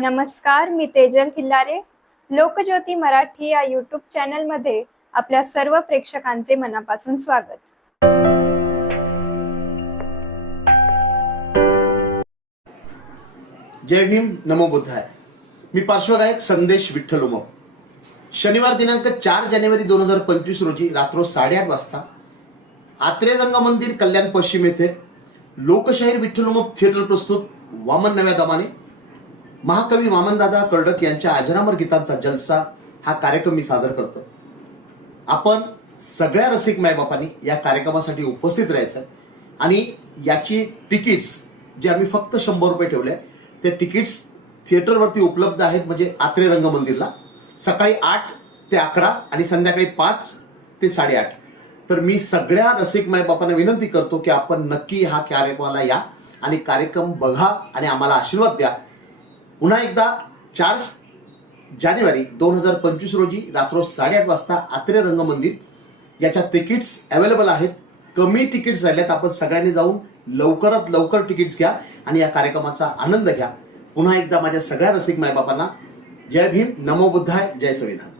नमस्कार मी तेजल किल्लारे लोकज्योती मराठी या यूट्यूब चॅनलमध्ये आपल्या सर्व प्रेक्षकांचे मनापासून स्वागत. जय भीम नमो बुद्धाय. मी पार्श्वगायक संदेश विठ्ठल उमप शनिवार दिनांक चार जानेवारी दोन हजार पंचवीस रोजी रात्र साडेआठ वाजता आत्रे रंगमंदिर कल्याण पश्चिम येथे लोकशाहीर विठ्ठल उमप थिएटर प्रस्तुत वामन नव्या दमाने महाकवी वामनदादा कर्डक यांच्या अजरामर गीतांचा जलसा हा कार्यक्रम मी सादर करतो आपण सगळ्या रसिक मायबापांनी या कार्यक्रमासाठी उपस्थित राहायचं आणि याची तिकीट्स जे आम्ही फक्त शंभर रुपये ठेवले आहे, ते तिकीट्स थिएटरवरती उपलब्ध आहेत म्हणजे आत्रे रंगमंदिरला. सकाळी आठ ते अकरा आणि संध्याकाळी पाच ते साडेआठ. तर मी सगळ्या रसिक मायबापांना विनंती करतो की आपण नक्की हा कार्यक्रमाला या आणि कार्यक्रम बघा आणि आम्हाला आशीर्वाद द्या. पुन्हा एकदा चार जानेवारी दोन हजार पंचवीस रोजी रात्र साडेआठ वाजता आत्रे रंगमंदिर. याच्या तिकीट्स अवेलेबल आहेत. कमी तिकीट्स राहिल्यात. आपण सगळ्यांनी जाऊन लवकरात लवकर तिकीट्स घ्या आणि या कार्यक्रमाचा आनंद घ्या. पुन्हा एकदा माझ्या सगळ्या रसिक मायबापांना जय भीम नमो बुद्धाय जय संविधान.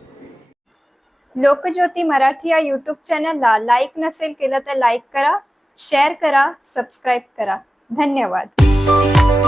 लोकज्योती मराठी या यूट्यूब चॅनलला लाईक नसेल केलं तर लाईक करा शेअर करा सबस्क्राईब करा. धन्यवाद.